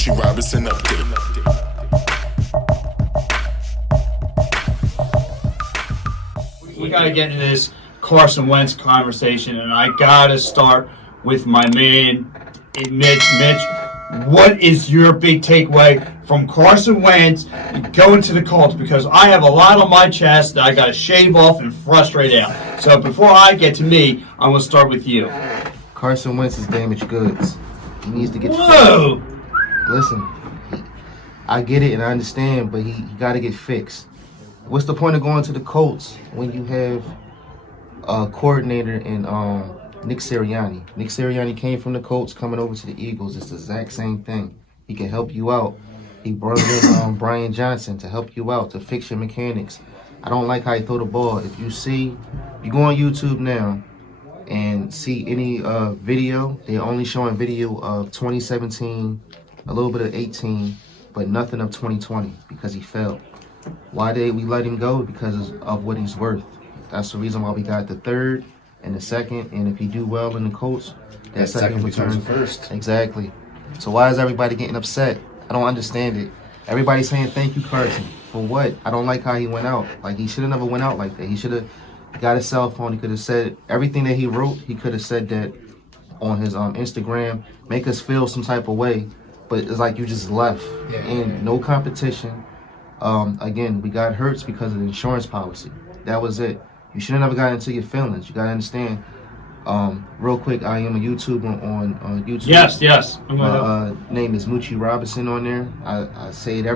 Moochie Robinson update. We got to get into this Carson Wentz conversation, and I got to start with my man, Mitch. Mitch, what is your big takeaway from Carson Wentz going to the Colts? Because I have a lot on my chest that I got to shave off and frustrate out. So before I get to me, I'm going to start with you. Carson Wentz is damaged goods. He needs to get Whoa! fixed. Listen, I get it and I understand, but he got to get fixed. What's the point of going to the Colts when you have a coordinator in Nick Sirianni? Nick Sirianni came from the Colts, coming over to the Eagles. It's the exact same thing. He can help you out. He brought in Brian Johnson to help you out, to fix your mechanics. I don't like how he throw the ball. If you go on YouTube now and see any video, they're only showing video of 2017, a little bit of 18, but nothing of 2020 because he failed. Why did we let him go? Because of what he's worth. That's the reason why we got the third and the second. And if he do well in the Colts, that second becomes return first. Exactly. So why is everybody getting upset? I don't understand it. Everybody's saying thank you, Carson. For what? I don't like how he went out. Like, he should have never went out like that. He should have got his cell phone. He could have said everything that he wrote. He could have said that on his Instagram, make us feel some type of way. But it's like you just left. And no competition. Again, we got Hurts because of the insurance policy. That was it. You should have never gotten into your feelings. You got to understand. Real quick, I am a YouTuber on YouTube. Yes. My name is Moochie Robinson on there. I say it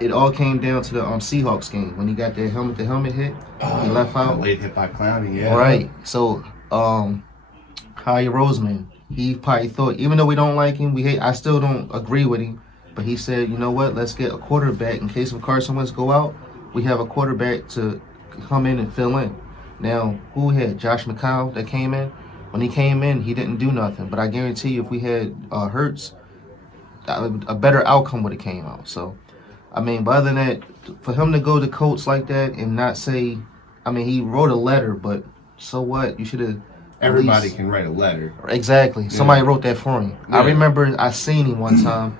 it all came down to the Seahawks game when he got the helmet hit. He left out. Late hit by Clowney, yeah. Right. So, Howie Roseman, he probably thought, even though we don't like him, I still don't agree with him. But he said, you know what? Let's get a quarterback in case of Carson Wentz go out. We have a quarterback to come in and fill in. Now, who had Josh McCown that came in? When he came in, he didn't do nothing. But I guarantee you, if we had Hurts, a better outcome would have came out. So, but other than that, for him to go to Colts like that and not say, he wrote a letter, but so what? You should have. Everybody can write a letter. Exactly. Somebody wrote that for him. Yeah. I remember I seen him one time.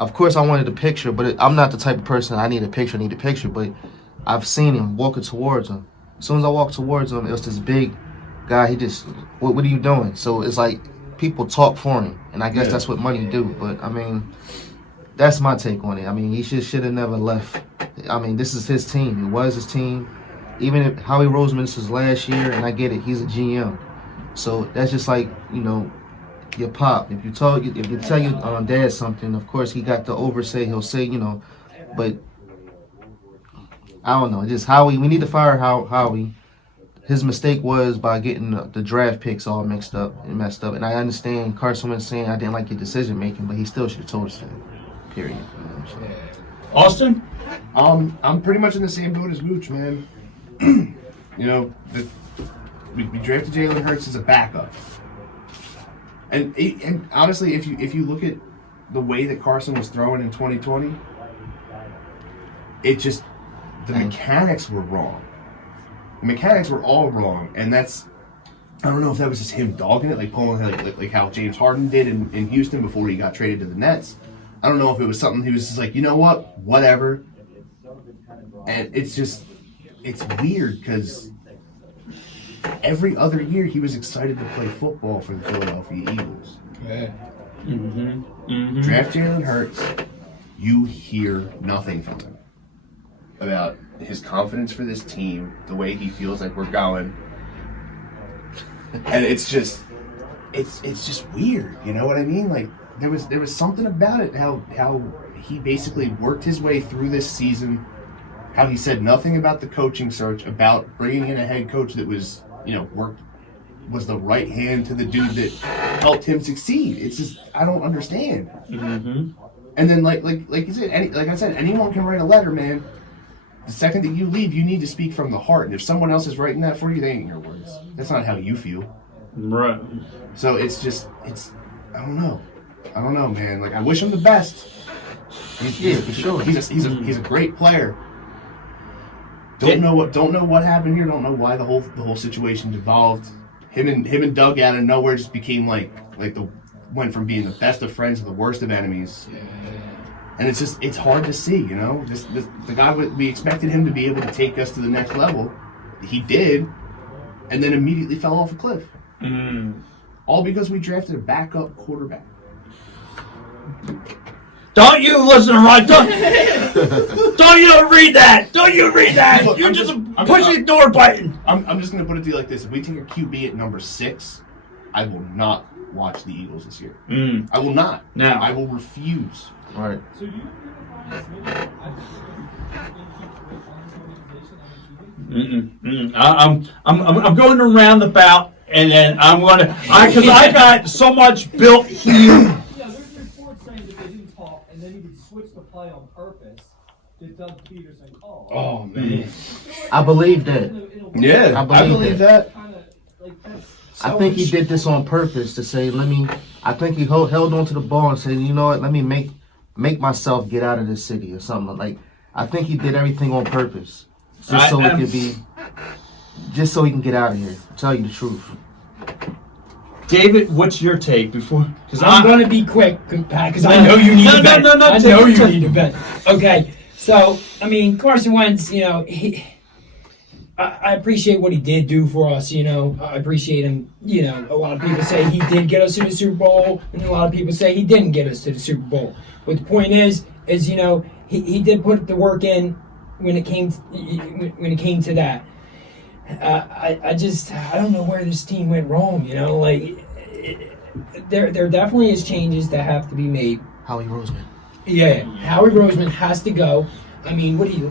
Of course, I wanted a picture, but I'm not the type of person I need a picture. But I've seen him walking towards him. As soon as I walked towards him, it was this big guy. He just, what are you doing? So it's like people talk for him, and I guess that's what money do. But that's my take on it. He should have never left. This is his team. It was his team. Even if Howie Roseman, this is last year, and I get it. He's a GM. So that's just like, your pop. If you tell your dad something, of course he got to oversay. He'll say, but I don't know. Just Howie. We need to fire Howie. His mistake was by getting the draft picks all messed up. And I understand Carson Wentz saying I didn't like your decision making, but he still should have told us that. Period. Austin? I'm pretty much in the same boat as Mooch, man. We drafted Jalen Hurts as a backup. And honestly, if you look at the way that Carson was throwing in 2020, the mechanics were wrong. The mechanics were all wrong, and I don't know if that was just him dogging it, like pulling like how James Harden did in Houston before he got traded to the Nets. I don't know if it was something he was just like, you know what, whatever. And it's weird because every other year he was excited to play football for the Philadelphia Eagles. Yeah. Draft Jalen Hurts, you hear nothing from him about his confidence for this team, the way he feels like we're going. And it's just weird, you know what I mean? Like there was something about it, how he basically worked his way through this season, how he said nothing about the coaching search, about bringing in a head coach that was, was the right hand to the dude that helped him succeed. It's just, I don't understand. Mm-hmm. And then like you said, like I said, anyone can write a letter, man. The second that you leave, you need to speak from the heart. And if someone else is writing that for you, they ain't your words. That's not how you feel. Right. So I don't know, man. Like, I wish him the best. Yeah, for sure. He's a great player. Don't know what happened here. Don't know why the whole situation devolved. Him and Doug out of nowhere just became like the went from being the best of friends to the worst of enemies. And it's hard to see, you know. The guy we expected him to be able to take us to the next level. He did, and then immediately fell off a cliff. All because we drafted a backup quarterback. Don't you listen to Ryan. Don't you read that. Don't you read that. Look, You're I'm just just- pushing the door button. I'm just going to put it to you like this. If we take a QB at number 6, I will not watch the Eagles this year. I will not. No. I will refuse. All right. I'm going to roundabout, and then I'm going to because I got so much built here. Yeah, there's reports saying that they didn't talk, and then he would switch the play on purpose that Doug Peterson called. Oh, man. I believe that. Yeah, I believe that. I think he did this on purpose to say, I think he held on to the ball and said, you know what, let me make myself get out of this city or something. Like, I think he did everything on purpose. Just so he can get out of here. Tell you the truth. David, what's your take before? Because I'm going to be quick because I know you need a bet. I know you need a bet. Okay, so I mean Carson Wentz, you know, I appreciate what he did do for us. You know, I appreciate him. You know, a lot of people say he did get us to the Super Bowl, and a lot of people say he didn't get us to the Super Bowl. But the point is you know, he did put the work in when it came to that. I don't know where this team went wrong. You know, like there definitely is changes that have to be made. Howie Roseman. Yeah, Howie Roseman has to go. I mean, what did he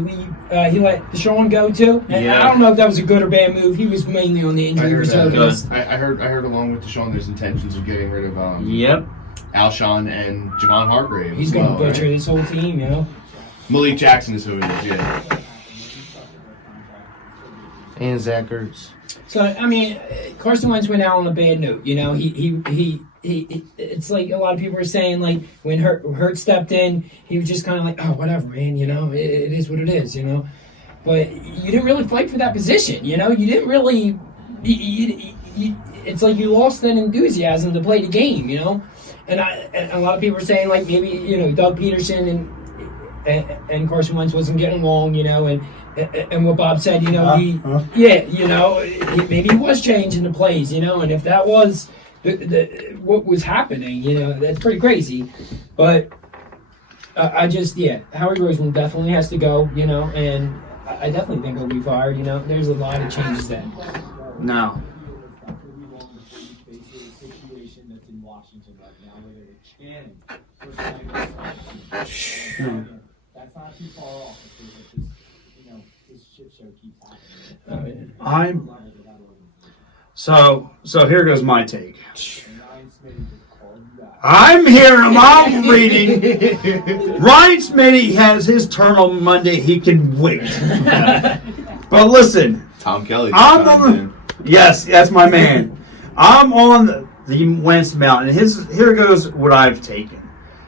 leave? He let Deshaun go too. And Yeah. I don't know if that was a good or bad move. He was mainly on the injury reserve list. I heard along with Deshaun, there's intentions of getting rid of Yep. Alshon and Javon Hargrave. He's as going to well, butcher right? this whole team, you know. Malik Jackson is who it is. Yeah. And Zach Ertz. So I mean, Carson Wentz went out on a bad note. You know, he it's like a lot of people are saying, like when Hurt stepped in, he was just kind of like, oh, whatever, man. You know, it is what it is. You know, but you didn't really fight for that position. You know, you didn't really. It's like you lost that enthusiasm to play the game. You know, and a lot of people are saying like maybe you know Doug Peterson and Carson Wentz wasn't getting along. You know, and what Bob said, you know, maybe he was changing the plays, you know, and if that was what was happening, you know, that's pretty crazy. But Howie Roseman definitely has to go, you know, and I definitely think he'll be fired, you know. There's a lot of changes there. No. That's not too far off. You know, this shit show keeps happening. So here goes my take. I'm here. I'm reading. Ryan Smitty has his turn on Monday. He can wait. But listen, Tom Kelly. yes, that's my man. I'm on the Wentz mountain. Here goes what I've taken.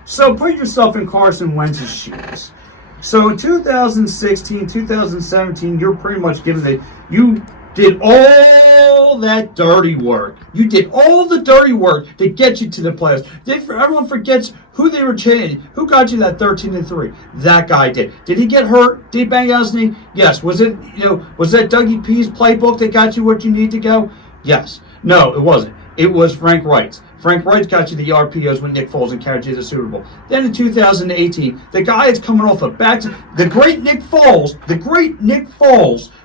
So put yourself in Carson Wentz's shoes. So in 2016, 2017, you're pretty much given that you did all that dirty work. You did all the dirty work to get you to the playoffs. Everyone forgets who they were chanting. Who got you that 13-3? That guy did. Did he get hurt? Did he bang out his knee? Yes. Was that Dougie P's playbook that got you what you need to go? Yes. No, it wasn't. It was Frank Wright's. Frank Wright got you the RPOs with Nick Foles and carried you to the Super Bowl. Then in 2018, the guy is coming off a back. The great Nick Foles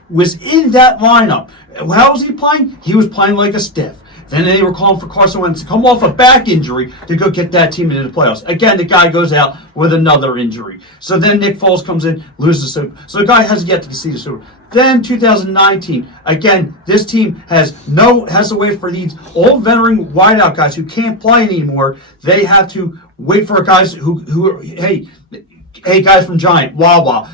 was in that lineup. How was he playing? He was playing like a stiff. Then they were calling for Carson Wentz to come off a back injury to go get that team into the playoffs. Again, the guy goes out with another injury. So then Nick Foles comes in, loses the Super Bowl. So the guy has yet to see the Super Bowl. Then 2019, again, this team has to wait for these old veteran wideout guys who can't play anymore. They have to wait for guys who hey guys from Giant, Wawa,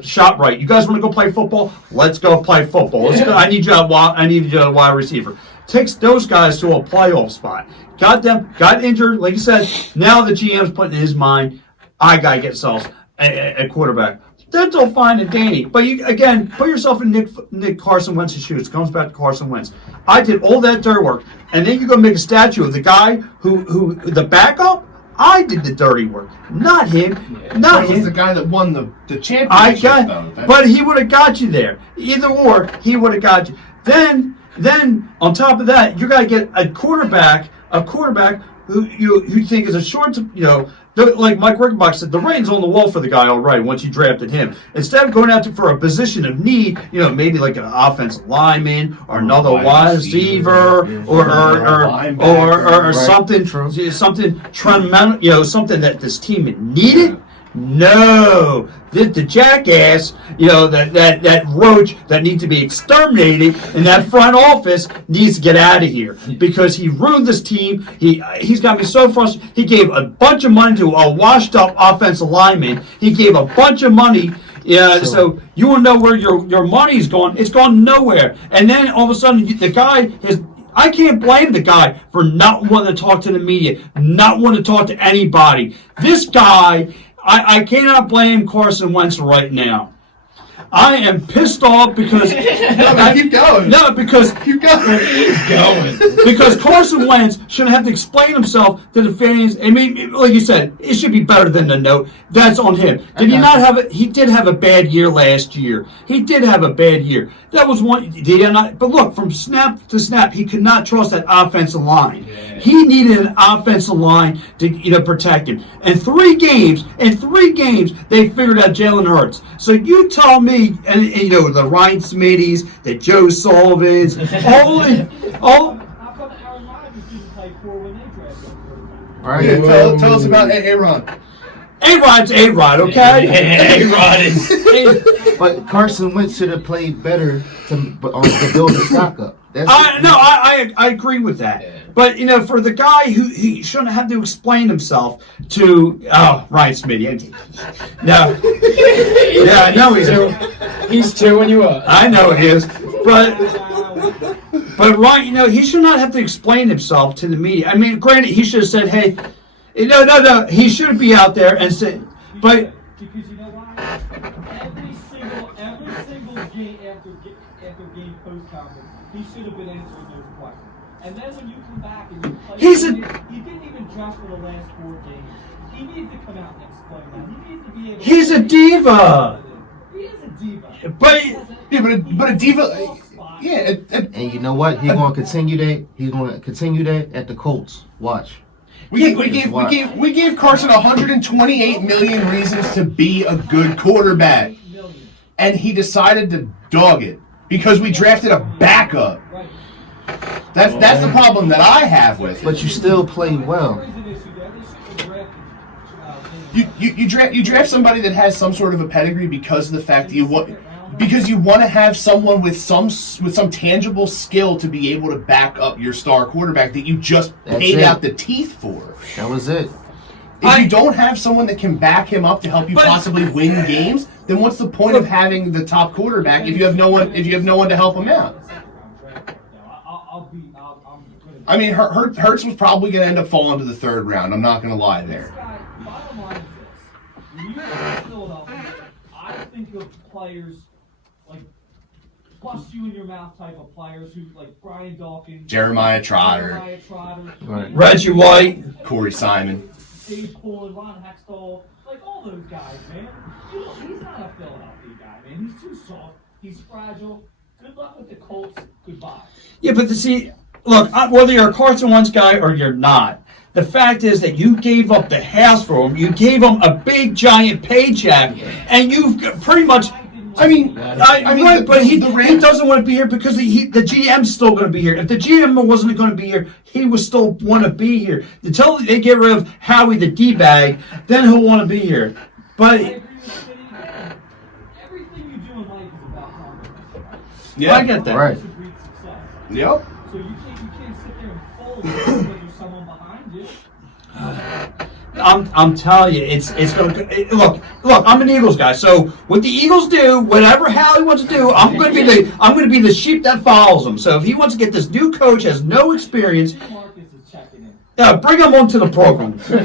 ShopRite, you guys want to go play football? Let's go play football. Let's go. I need you a wide receiver. Takes those guys to a playoff spot. Got injured, like you said. Now the GM's putting in his mind, I gotta get ourselves a quarterback. That's all fine and dandy. But you, again, put yourself in Nick Carson Wentz's shoes. It comes back to Carson Wentz. I did all that dirt work, and then you go make a statue of the guy who the backup. I did the dirty work, not him. Not It was him. the guy that won the championship. I got, though. but he would have got you there. Either or, he would have got you. Then on top of that, you got to get a quarterback who you think is a short, like Mike Rickenbach said, the writing's on the wall for the guy already once you drafted him. Instead of going out for a position of need, maybe like an offensive lineman or another wide receiver or something tremendous, something that this team needed. No, the jackass, that roach that needs to be exterminated in that front office needs to get out of here because he ruined this team. He's got me so frustrated. He gave a bunch of money to a washed-up offensive lineman. He gave a bunch of money. So you want to know where your money's going? It's gone nowhere. And then all of a sudden, the guy has. I can't blame the guy for not wanting to talk to the media, not wanting to talk to anybody. This guy. I cannot blame Carson Wentz right now. I am pissed off because keep going. No, because Keep going. He's going. because Carson Wentz shouldn't have to explain himself to the fans. I mean, like you said, it should be better than the note. That's on him. Did he not have it? He did have a bad year last year. He did have a bad year. That was one. Did he not? But look, from snap to snap, he could not trust that offensive line. Yeah. He needed an offensive line to protect him. In 3 games, they figured out Jalen Hurts. So you tell me, and the Ryan Smitties, the Joe Sullivans, all. How come Aaron Rodgers didn't play 4 when they drafted him? Right. Yeah, tell us about Aaron. A-Rod's A-Rod, okay? A-Rod is. But Carson Wentz should have played better to build the stock up. I agree with that. Yeah. But, for the guy who he shouldn't have to explain himself to, Ryan Smitty. No. Yeah, I know he is. He's 2 when you are. I know he is. But Ryan, he should not have to explain himself to the media. I mean, granted, he should have said, hey, no. He should be out there and say, but. Because you know why? Every single game after game post conference, he should have been answering those questions. And then when you come back and you play, he didn't even dress for the last 4 games. He needs to come out and explain that. He needs to be able. He's a diva. He is a diva. But a diva. Yeah. And you know what? He's going to continue that. He's going to continue that at the Colts. Watch. We gave Carson 128 million reasons to be a good quarterback, and he decided to dog it because we drafted a backup. That's the problem that I have with it. But you still play well. You draft somebody that has some sort of a pedigree because of the fact that you want to have someone with some tangible skill to be able to back up your star quarterback that you just paid out the teeth for. That was it. If you don't have someone that can back him up to help you possibly win games, then what's the point of having the top quarterback if you have no one to help him out? I mean, Hurts was probably going to end up falling to the 3rd round. I'm not going to lie there. Bottom line is this: when you go to Philadelphia, I think of players like bust you in your mouth type of players who like Brian Dawkins, Jeremiah Trotter, Right. Reggie White, Corey Simon, Dave Poole, Ron Hextall, like all those guys, man. He's not a Philadelphia guy, man. He's too soft. He's fragile. Good luck with the Colts. Goodbye. Yeah, but look, whether you're a Carson Wentz guy or you're not, the fact is that you gave up the house for him. You gave him a big, giant paycheck, and you've pretty much. But he doesn't want to be here because the GM's still going to be here. If the GM wasn't going to be here, he would still want to be here. Until they get rid of Howie the D-bag, then he'll want to be here. But everything you do in life is about confidence. Yeah, I get that. Right. Yep. So you can't sit there and fold when there's someone behind you. I'm telling you, it's going to look. I'm an Eagles guy, so what the Eagles do, whatever Howie wants to do, I'm going to be the sheep that follows him. So if he wants to get this new coach, has no experience, Marcus is checking in. bring him onto the program. Just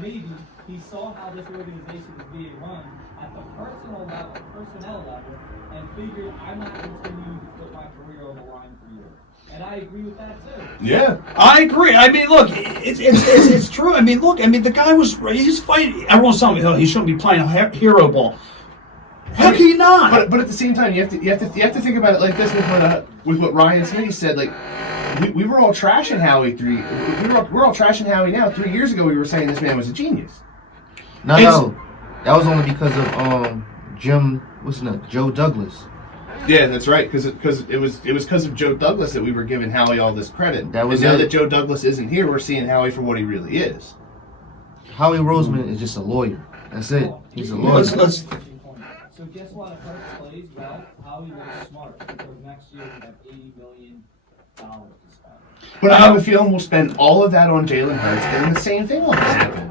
maybe he saw how this organization is being run at at the personnel level, and figured I'm not continuing to put my career on the line for you. And I agree with that too. Yeah. I agree. I mean, look, it's true. I mean, look, I mean, the guy he's fighting. Everyone's telling me, oh, he shouldn't be playing hero ball. How can you not? But at the same time, you have to think about it like this with what Ryan Smitty said. Like we were all trashing Howie we're all trashing Howie now. 3 years ago, we were saying this man was a genius. No, that was only because of Joe Douglas. Yeah, that's right. Because it was because of Joe Douglas that we were giving Howie all this credit. That was and now it. that Joe Douglas isn't here, we're seeing Howie for what he really is. Howie Roseman is just a lawyer. That's it. He's a lawyer. Let's So guess what? If Hurts plays well, Howie was smart because next year we have $80 million to spend. But I have a feeling we'll spend all of that on Jalen Hurts, and then the same thing will happen.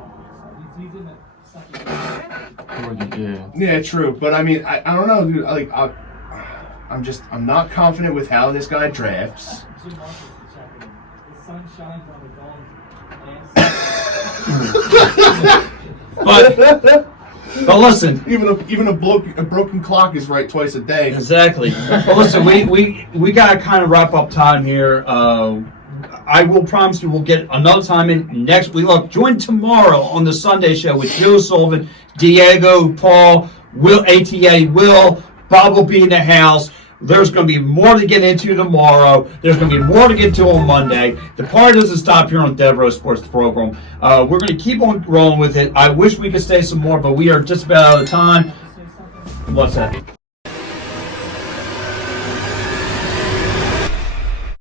He's in the second year. Yeah. Yeah, true. But I mean, I don't know, dude. Like, I'm not confident with how this guy drafts. Jim Marcus is checking in. The sun shines on the dog. but listen. Even a broken clock is right twice a day. Exactly. But listen, we got to kind of wrap up time here. I will promise you we'll get another time in next week. Look, join tomorrow on the Sunday show with Joe Sullivan, Diego, Paul, Will, Bob will be in the house. There's going to be more to get into tomorrow. There's going to be more to get to on Monday. The party doesn't stop here on Devereaux Sports Program. We're going to keep on rolling with it. I wish we could stay some more, but we are just about out of time. What's that?